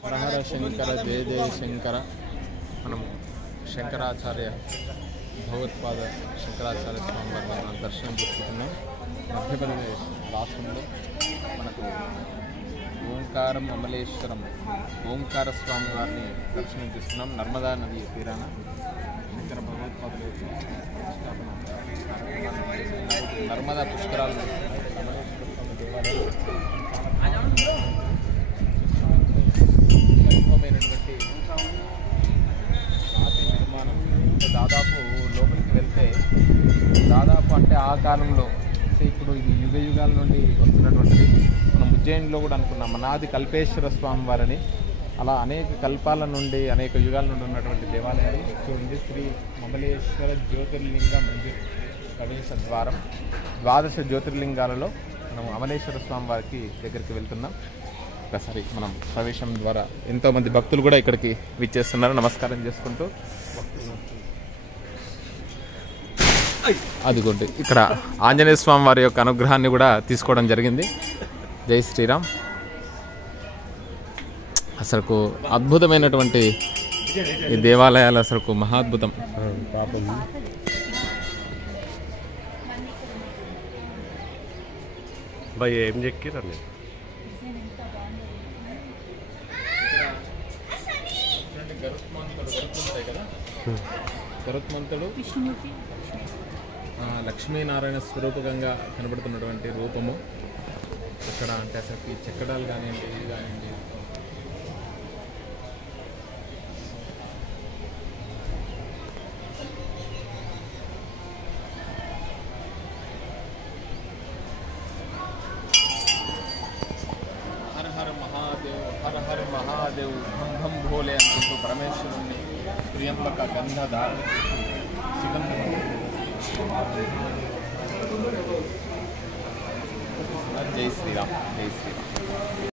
హరహర శంకర జయ జయ శంకర. మనం శంకరాచార్య భగవత్పాద శంకరాచార్య స్వామి వారిని మనం దర్శనం చేసుకుంటున్నాం. మధ్యప్రదేశ్ రాష్ట్రంలో మనకు ఓంకారం అమలేశ్వరం ఓంకార స్వామి వారిని దర్శనం చేస్తున్నాం. నర్మదా నది తీరాన శంకర భగవత్పాదుల యొక్క స్థాపన నర్మదా పుష్కరాలు అమలేశ్వర స్వామి దేవాలయం వైభవమైనటువంటి రాతి నిర్మాణం. దాదాపు లోపలికి వెళ్తే దాదాపు అంటే ఆ కాలంలో ఇప్పుడు ఇది యుగ యుగాల నుండి వస్తున్నటువంటిది. మనం ఉజ్జయినిలో కూడా అనుకున్నాం మనాది కల్పేశ్వర స్వామి వారిని. అలా అనేక కల్పాల నుండి అనేక యుగాల నుండి ఉన్నటువంటి దేవాలయాలు చూడండి. శ్రీ మమలేశ్వర జ్యోతిర్లింగ మందిర్ ప్రవేశ ద్వారం. 12 జ్యోతిర్లింగాలలో మనం అమలేశ్వర స్వామి వారికి దగ్గరికి వెళ్తున్నాం. ఒకసారి మనం ప్రవేశం ద్వారా ఎంతోమంది భక్తులు కూడా ఇక్కడికి విచ్చేస్తున్నారు. నమస్కారం చేసుకుంటూ అదిగోండి ఇక్కడ ఆంజనేయ స్వామి వారి యొక్క అనుగ్రహాన్ని కూడా తీసుకోవడం జరిగింది. జై శ్రీరామ్. అసలుకు అద్భుతమైనటువంటి ఈ దేవాలయాలు అసలుకు మహాద్భుతం. ఏం చెక్కిరండి గరుత్మంతుడు లక్ష్మీనారాయణ స్వరూపకంగా కనబడుతున్నటువంటి రూపము ఇక్కడ. అంటే అసలు ఈ చెక్కడాలు కానివ్వండి ఇది కానివ్వండి హర హర మహాదేవ్ హర హర మహాదేవ్ భం భం భోలే అనుకుంటూ పరమేశ్వరుణ్ణి ప్రియంలక గంధ ధారణ జై శ్రీరామ్. జై శ్రీరామ్.